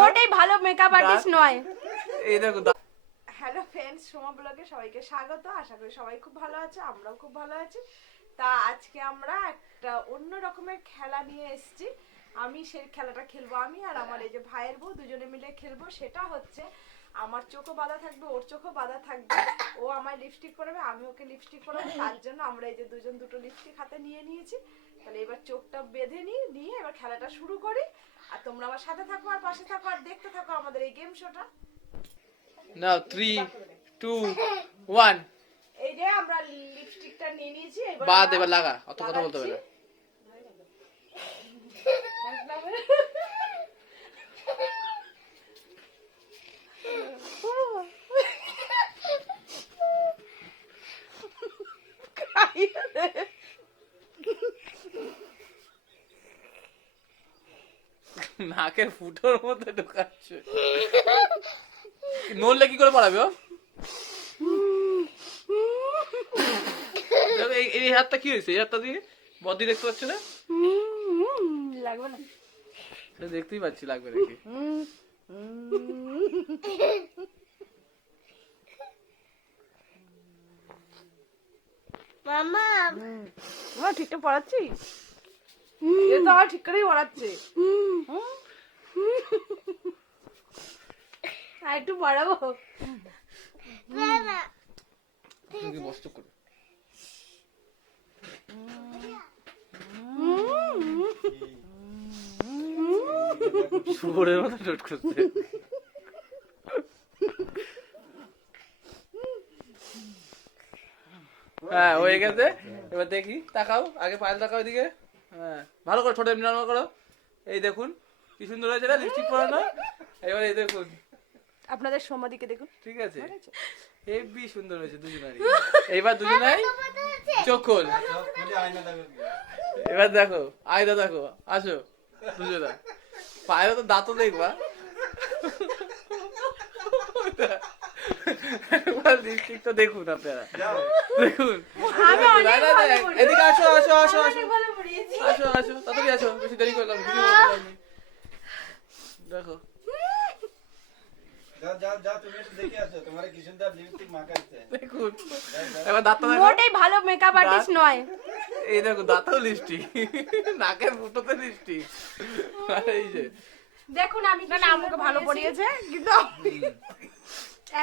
মোটেই ভালো makeup artist নয়। এই দেখো। হ্যালো ফ্রেন্ডস, সোমা ব্লগে সবাইকে স্বাগত। আশা করি সবাই খুব ভালো আছে, আমরাও খুব ভালো আছি। তা আজকে আমরা একটা অন্য রকমের খেলা নিয়ে এসেছি। আমি সেই খেলাটা খেলবো, আমি আর আমার এই যে ভাইয়ের বউ দুজনে মিলে খেলবো। সেটা হচ্ছে আমার চোখও বাঁধা থাকবে, ওর চোখও বাঁধা থাকবে। ও আমায় লিপস্টিক পরাবে, আমি ওকে লিপস্টিক পরাবো। তার জন্য আমরা এই যে দুজন দুটো লিপস্টিক হাতে নিয়ে নিয়েছি। তাহলে এবার চোখটা বেঁধে নিয়ে এবার খেলাটা শুরু করি। আর তোমরা আমার সাথে থাকো আর পাশে থাকো আর দেখতে থাকো আমাদের এই গেম শোটা। নাও 3 2 1 এই যে আমরা লিপস্টিকটা নিয়ে নিয়েছি। এবার লাগা, অত কথা বলতে হবে না। নাকের ফুটোর মধ্যে ঢোকাচ্ছে। নড়লে কি করে পালাবে ও? এই হাতটা কি হয়েছে? এই হাতটা দিয়ে বডি দেখতে পাচ্ছ না? লাগবে না, দেখতেই পাচ্ছি লাগবে নাকি। মামা ঠিকটা পড়াচ্ছি, এ তো আমার ঠিক করেই পড়াচ্ছে। আর একটু পড়াবো। বস্তু করে শুয়োরের মতো টোট করছে। হ্যাঁ হয়ে গেছে। এবার দেখি, তাকাও আগে, পায়েল তাকাও এদিকে। হ্যাঁ ভালো করে ছোট এমনি নরমাল করো। এই দেখুন কি সুন্দর হয়েছে না লিপস্টিক পরানো। এবার এই দেখুন, আপনাদের সমাধিকে দেখুন, ঠিক আছে? হেভি সুন্দর হয়েছে দুজনারই। এইবার দুজনাই চোখ খোল। এবার দেখো আয়দা, দেখো আসো দুজনা। পায়ের তো দাঁতও দেখবা। লিপস্টিকটা দেখুন আপনারা, দেখুন। এদিকে আসো আসো আসো আসো আসো আসো, তাড়াতাড়ি আসো, বেশি দেরি করলাম। দেখো দেখুন, এবার দাঁতটা দেখো। মোটেই ভালো মেকআপ আর্টিস্ট নয়। এই দেখো দাঁতেও লিপস্টিক, নাকের ফুটোতে লিপস্টিক। এই যে দেখুন, আমি না আমাকে ভালো পড়িয়েছে কিন্তু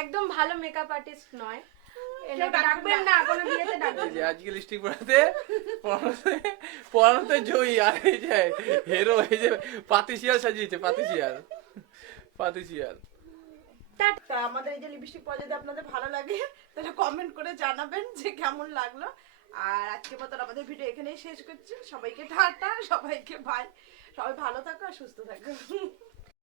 একদম ভালো মেকআপ আর্টিস্ট নয়। ডাকবেন না, কোনো বিয়েতে ডাকবেন না। আজকে লিপস্টিক পড়াতে জয়ী। আর এই যে হিরো, এই যে পাতিশিয়াল সাজিয়েছে, পাতিশিয়াল। আমাদের এই যে লিপস্টিক পরা যদি আপনাদের ভালো লাগে তাহলে কমেন্ট করে জানাবেন যে কেমন লাগলো। আর আজকের মতন আমাদের ভিডিও এখানেই শেষ করছি। সবাইকে টাটা, সবাইকে বাই। সবাই ভালো থাকো আর সুস্থ থাকো।